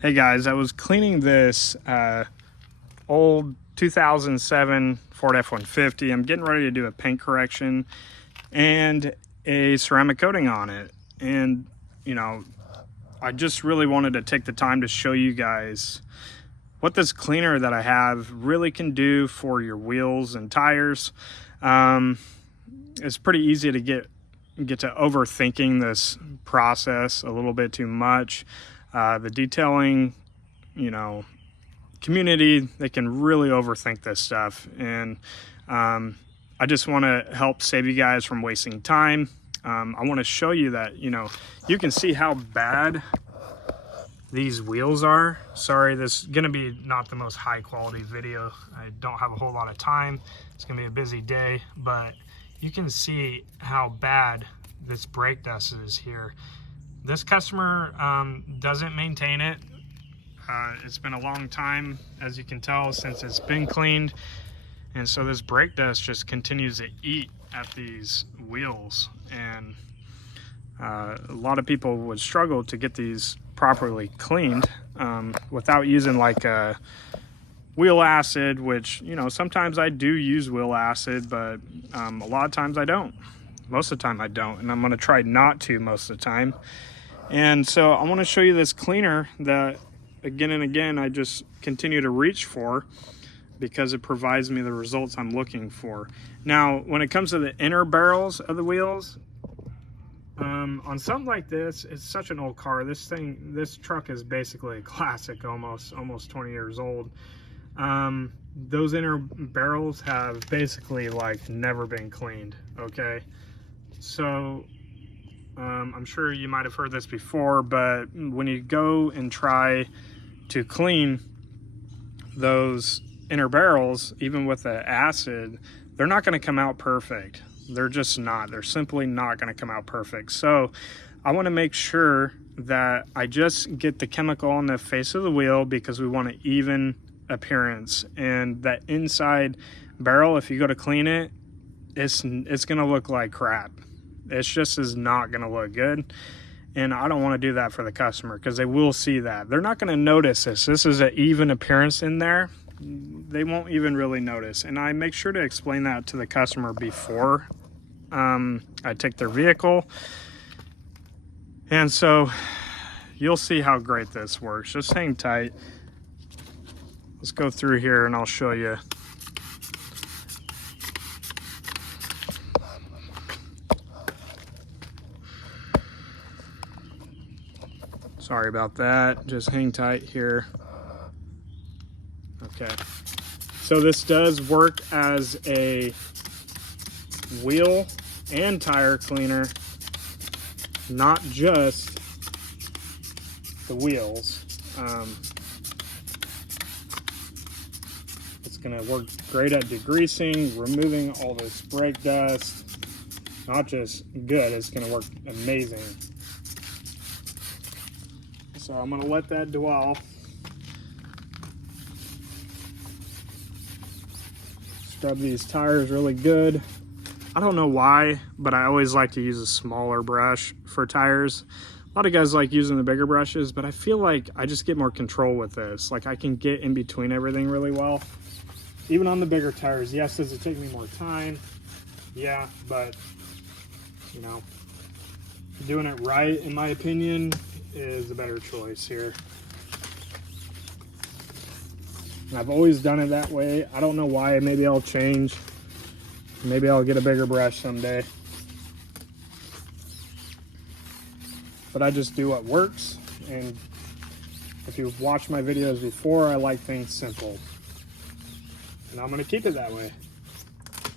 Hey guys, I was cleaning this old 2007 Ford F-150. I'm getting ready to do a paint correction and a ceramic coating on it. And, you know, I just really wanted to take the time to show you guys what this cleaner that I have really can do for your wheels and tires. It's pretty easy to get to overthinking this process a little bit too much. The detailing, community, they can really overthink this stuff. And I just want to help save you guys from wasting time. I want to show you that, you can see how bad these wheels are. Sorry, this is going to be not the most high quality video. I don't have a whole lot of time. It's going to be a busy day, but you can see how bad this brake dust is here. This customer doesn't maintain it. It's been a long time, as you can tell, since it's been cleaned. And so this brake dust just continues to eat at these wheels. And a lot of people would struggle to get these properly cleaned without using like a wheel acid, which, sometimes I do use wheel acid, but a lot of times I don't. Most of the time I don't, and I'm going to try not to most of the time. And so I want to show you this cleaner that again and again I just continue to reach for because it provides me the results I'm looking for. Now, when it comes to the inner barrels of the wheels, on something like this, it's such an old car. This truck is basically a classic, almost 20 years old. Those inner barrels have basically like never been cleaned. Okay, so I'm sure you might have heard this before, but when you go and try to clean those inner barrels, even with the acid, they're not going to come out perfect. They're just not. They're simply not going to come out perfect. So I want to make sure that I just get the chemical on the face of the wheel because we want an even appearance. And that inside barrel, if you go to clean it, it's going to look like crap. It's just is not going to look good. And I don't want to do that for the customer because they will see that. They're not going to notice this. This is an even appearance in there. They won't even really notice. And I make sure to explain that to the customer before I take their vehicle. And so you'll see how great this works. Just hang tight. Let's go through here and I'll show you. Sorry about that. Just hang tight here. Okay. So this does work as a wheel and tire cleaner, not just the wheels. It's going to work great at degreasing, removing all this brake dust. Not just good, it's going to work amazing. So I'm going to let that dwell. Scrub these tires really good. I don't know why, but I always like to use a smaller brush for tires. A lot of guys like using the bigger brushes, but I feel like I just get more control with this. Like I can get in between everything really well. Even on the bigger tires. Yes, does it take me more time? Yeah, but doing it right, in my opinion, is a better choice here. And I've always done it that way. I don't know why. Maybe I'll change. Maybe I'll get a bigger brush someday. But I just do what works. And if you've watched my videos before, I like things simple. And I'm going to keep it that way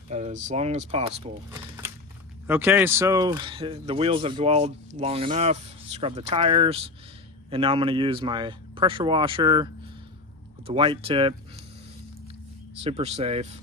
as long as possible. Okay, so the wheels have dwelled long enough. Scrub the tires, and now I'm going to use my pressure washer with the white tip. Super safe.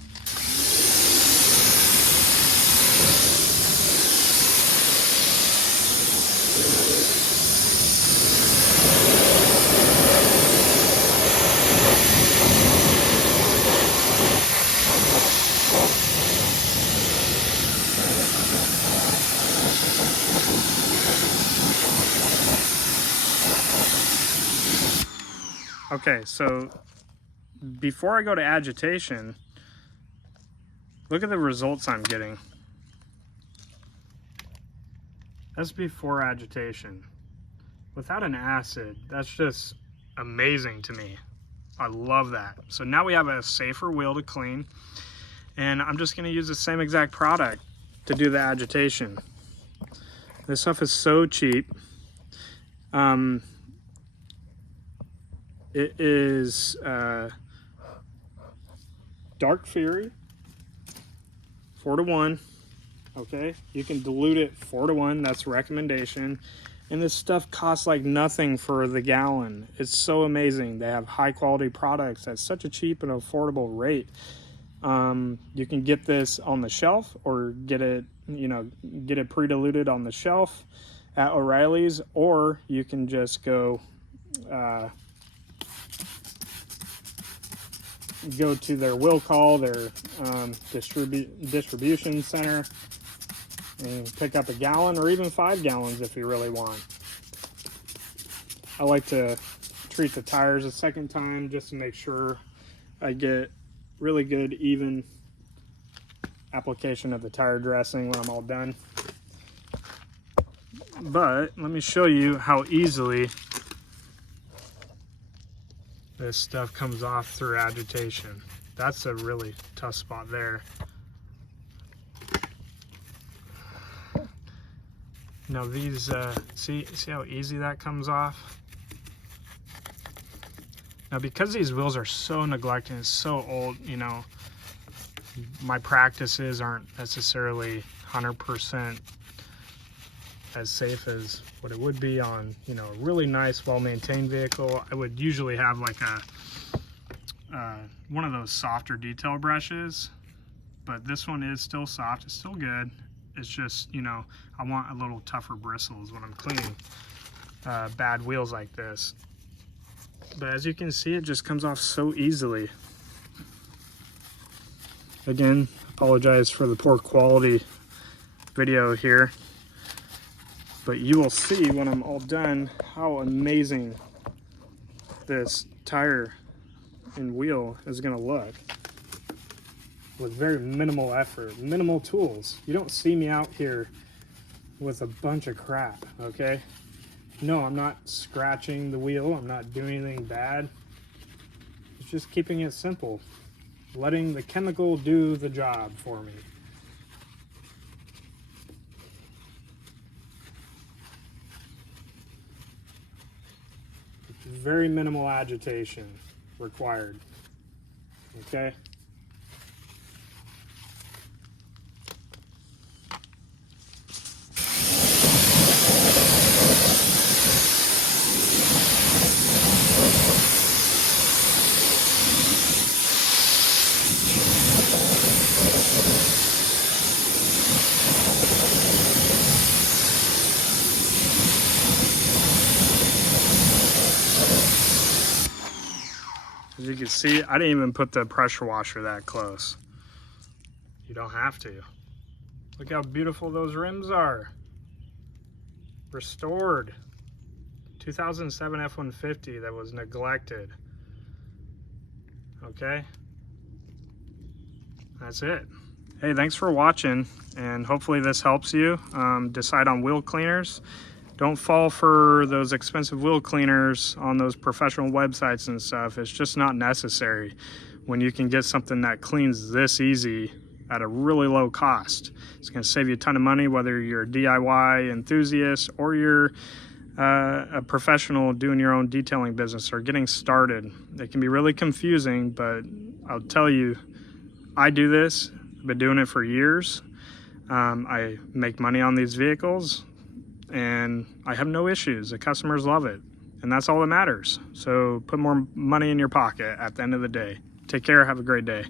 Okay, so before I go to agitation, look at the results I'm getting. That's before agitation. Without an acid, that's just amazing to me. I love that. So now we have a safer wheel to clean, and I'm just gonna use the same exact product to do the agitation. This stuff is so cheap. It is Dark Fury, 4-to-1. Okay, you can dilute it 4-to-1. That's a recommendation. And this stuff costs like nothing for the gallon. It's so amazing. They have high quality products at such a cheap and affordable rate. You can get this on the shelf, or get it, get it pre-diluted on the shelf at O'Reilly's, or you can just go to their will call, their distribution center, and pick up a gallon or even 5 gallons if you really want. I like to treat the tires a second time just to make sure I get really good even application of the tire dressing when I'm all done. But let me show you how easily this stuff comes off through agitation. That's a really tough spot there. Now these, see how easy that comes off? Now because these wheels are so neglected and so old, my practices aren't necessarily 100% as safe as what it would be on, a really nice, well-maintained vehicle. I would usually have like one of those softer detail brushes, but this one is still soft. It's still good. It's just, I want a little tougher bristles when I'm cleaning bad wheels like this. But as you can see, it just comes off so easily. Again, apologize for the poor quality video here, but you will see when I'm all done how amazing this tire and wheel is going to look with very minimal effort, minimal tools. You don't see me out here with a bunch of crap, okay? No, I'm not scratching the wheel. I'm not doing anything bad. It's just keeping it simple, letting the chemical do the job for me. Very minimal agitation required, okay? As you can see, I didn't even put the pressure washer that close. You don't have to. Look how beautiful those rims are. Restored. 2007 F-150 that was neglected. Okay? That's it. Hey, thanks for watching, and hopefully this helps you decide on wheel cleaners. Don't fall for those expensive wheel cleaners on those professional websites and stuff. It's just not necessary when you can get something that cleans this easy at a really low cost. It's going to save you a ton of money, whether you're a DIY enthusiast or you're a professional doing your own detailing business or getting started. It can be really confusing, but I'll tell you, I do this. I've been doing it for years. I make money on these vehicles, and I have no issues. The customers love it, and that's all that matters. So put more money in your pocket at the end of the day. Take care. Have a great day.